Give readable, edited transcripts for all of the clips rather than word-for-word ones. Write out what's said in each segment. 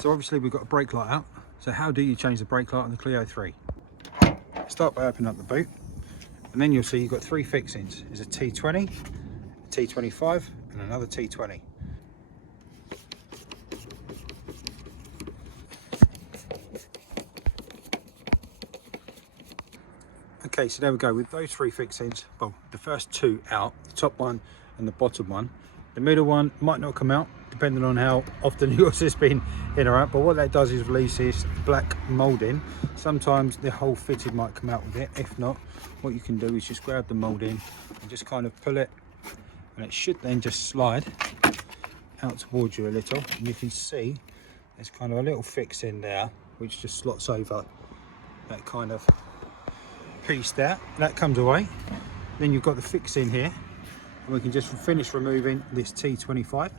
So obviously we've got a brake light out. So how do you change the brake light on the Clio 3? Start by opening up the boot, and then you'll see you've got 3 fixings. There's a T20, a T25 and another T20. Okay, so there we go. With those 3 fixings, well, the first 2 out, the top one and the bottom one. The middle one might not come out, depending on how often yours has been in or out, but what that does is release this black moulding. Sometimes the whole fitting might come out with it. If not, what you can do is just grab the moulding and just kind of pull it, and it should then just slide out towards you a little, and you can see there's kind of a little fix in there which just slots over that kind of piece there. That comes away. Then you've got the fix in here, and we can just finish removing this T25.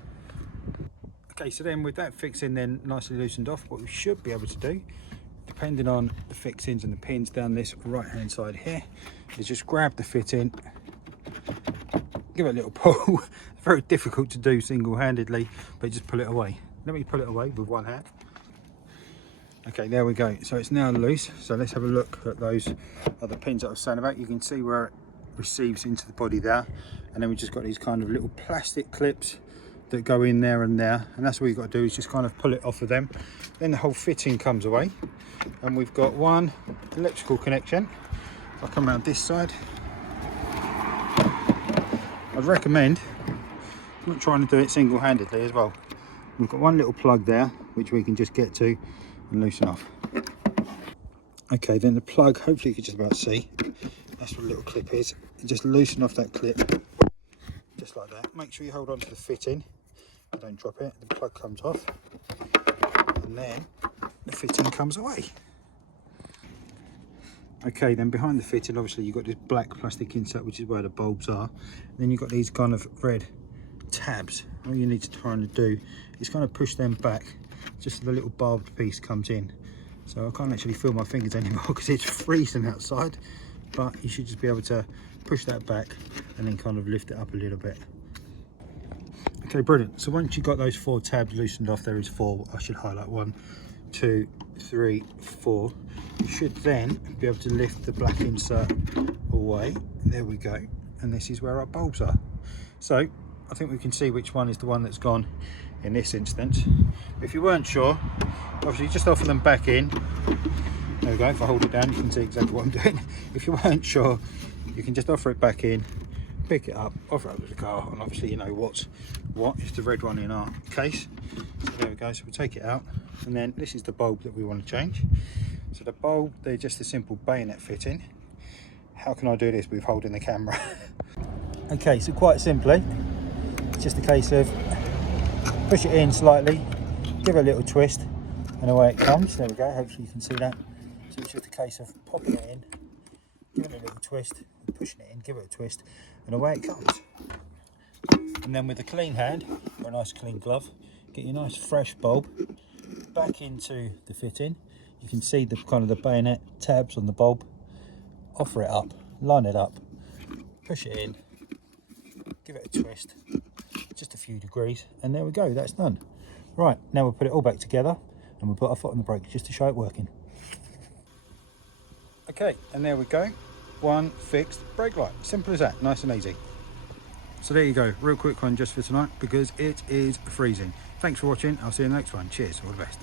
Okay, so then with that fixing then nicely loosened off, what we should be able to do, depending on the fixings and the pins down this right hand side here, is just grab the fitting, give it a little pull. It's very difficult to do single-handedly, but just pull it away. Let me pull it away with one hand. Okay, there we go. So it's now loose. So let's have a look at those other pins that I was saying about. You can see where it receives into the body there, and then we've just got these kind of little plastic clips that go in there and there, and that's what you've got to do, is just kind of pull it off of them. Then the whole fitting comes away, and we've got one electrical connection. If I come around this side, I'd recommend not trying to do it single-handedly as well. We've got one little plug there which we can just get to and loosen off. Okay, then the plug, hopefully you can just about see, that's what a little clip is. And just loosen off that clip, just like that. Make sure you hold on to the fitting, don't drop it. The plug comes off, and then the fitting comes away. Okay, then behind the fitting, obviously you've got this black plastic insert, which is where the bulbs are. Then you've got these kind of red tabs. All you need to try and do is kind of push them back, just so the little barbed piece comes in. So I can't actually feel my fingers anymore because it's freezing outside, but you should just be able to push that back and then kind of lift it up a little bit. Okay, brilliant. So once you've got those 4 tabs loosened off, there is 4, I should highlight 1, 2, 3, 4. You should then be able to lift the black insert away. There we go. And this is where our bulbs are. So I think we can see which one is the one that's gone in this instance. If you weren't sure, obviously just offer them back in. There we go. If I hold it down, you can see exactly what I'm doing. If you weren't sure, you can just offer it back in, pick it up, offer it up to the car, and obviously you know what's what. It's the red one in our case. So there we go. So we'll take it out, and then this is the bulb that we want to change. So the bulb, they're just a simple bayonet fitting. How can I do this with holding the camera? Okay, so quite simply, it's just a case of push it in slightly, give it a little twist, and away it comes. There we go. Hopefully you can see that. So it's just a case of popping it in, giving it a little twist, pushing it in, give it a twist, and away it comes. And then with a clean hand or a nice clean glove, get your nice fresh bulb back into the fitting. You can see the kind of the bayonet tabs on the bulb. Offer it up, line it up, push it in, give it a twist, just a few degrees, and there we go, that's done. Right, now we'll put it all back together, and we'll put our foot on the brake just to show it working. Okay, and there we go, one fixed brake light. Simple as that, nice and easy. So there you go, real quick one just for tonight because it is freezing. Thanks for watching, I'll see you in the next one. Cheers, all the best.